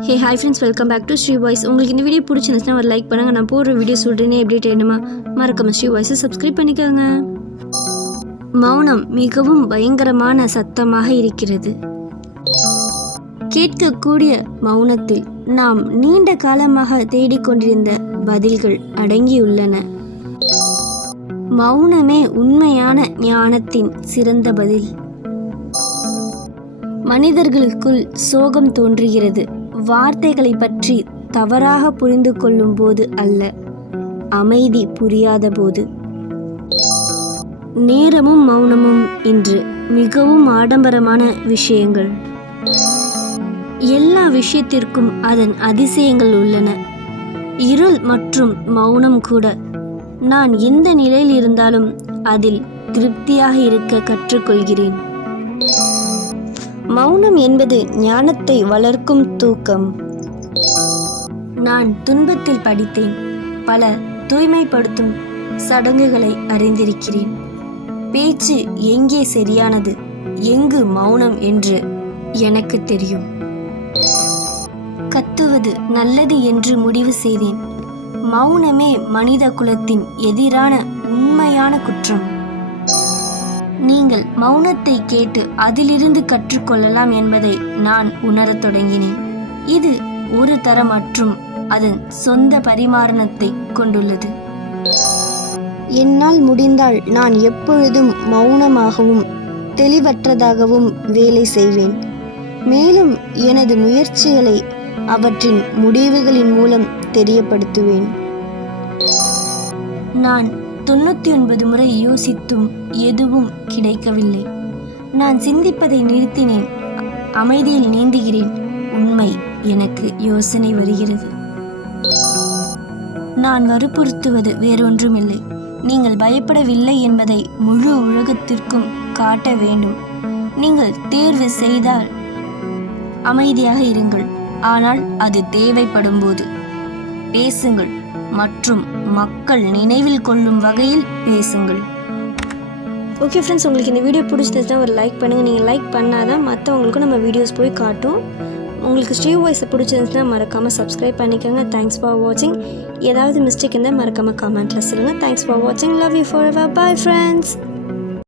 Hey hi friends, welcome back to Sri voice. உங்களுக்கு இந்த video பிடிச்சிருந்துச்சுன்னா ஒரு லைக் பண்ணுங்கள். நான் போடுற வீடியோஸ் உடனே அப்டேட் வேணுமா மறக்காம ஸ்ரீ வாய்ஸை சப்ஸ்கிரைப் பண்ணிக்கோங்க. மௌனம் மிகவும் பயங்கரமான சத்தமாக இருக்கிறது. கேட்கக்கூடிய மௌனத்தில் நாம் நீண்ட காலமாக தேடிக்கொண்டிருந்த பதில்கள் அடங்கியுள்ளன. மௌனமே உண்மையான ஞானத்தின் சிறந்த பதில். மனிதர்களுக்குள் சோகம் தோன்றுகிறது, வார்த்தைகளை பற்றி தவறாக புரிந்து கொள்ளும் போது அல்ல, அமைதி புரியாத போது. நேரமும் மௌனமும் இன்று மிகவும் ஆடம்பரமான விஷயங்கள். எல்லா விஷயத்திற்கும் அதன் அதிசயங்கள் உள்ளன. இருள் மற்றும் மௌனம் கூட. நான் எந்த நிலையில் இருந்தாலும் அதில் திருப்தியாக இருக்க கற்றுக்கொள்கிறேன். மௌனம் என்பது ஞானத்தை வளர்க்கும் தூக்கம். நான் துன்பத்தில் படித்தேன். பல தூய்மைப்படுத்தும் சடங்குகளை அறிந்திருக்கிறேன். பேச்சு எங்கே சரியானது, எங்கு மௌனம் என்று எனக்கு தெரியும். கத்துவது நல்லது என்று முடிவு செய்தேன். மௌனமே மனித குலத்தின் எதிரான உண்மையான குற்றம். நீங்கள் மௌனத்தை கேட்டு அதிலிருந்து கற்றுக்கொள்ளலாம் என்பதை நான் உணரத் தொடங்கினேன். இது ஒரு தரம் மற்றும் அதன் சொந்த பரிமாணத்தை கொண்டுள்ளது. என்னால் முடிந்தால் நான் எப்பொழுதும் மௌனமாகவும் தெளிவற்றதாகவும் வேலை செய்வேன். மேலும் எனது முயற்சிகளை அவற்றின் முடிவுகளின் மூலம் தெரியப்படுத்துவேன். நான் 99 முறை யோசித்தும் எதுவும் கிடைக்கவில்லை. நான் சிந்திப்பதை நிறுத்தினேன். அமைதியில் நீந்துகிறேன். உண்மை எனக்கு யோசனை வருகிறது. நான் வற்புறுத்துவது வேறொன்றுமில்லை. நீங்கள் பயப்படவில்லை என்பதை முழு உலகத்திற்கும் காட்ட வேண்டும். நீங்கள் தேர்வு செய்தால் அமைதியாக இருங்கள். ஆனால் அது தேவைப்படும் போது பேசுங்கள் மற்றும் மக்கள் நினைவில் கொள்ளும் வகையில் பேசுங்கள். ஓகே ஃப்ரெண்ட்ஸ், உங்களுக்கு இந்த வீடியோ பிடிச்சிருந்துச்சுன்னா ஒரு லைக் பண்ணுங்கள். நீங்கள் லைக் பண்ணாதான் மற்றவங்களுக்கும் நம்ம வீடியோஸ் போய் காட்டும். உங்களுக்கு ஸ்ரீ வாய்ஸை பிடிச்சிருந்துச்சுன்னா மறக்காமல் சப்ஸ்கிரைப் பண்ணிக்கோங்க. தேங்க்ஸ் ஃபார் வாட்சிங். ஏதாவது மிஸ்டேக் இருந்தால் மறக்காமல் கமெண்ட்டில் சொல்லுங்கள். தேங்க்ஸ் ஃபார் வாட்சிங். Love you for ever. Bye friends.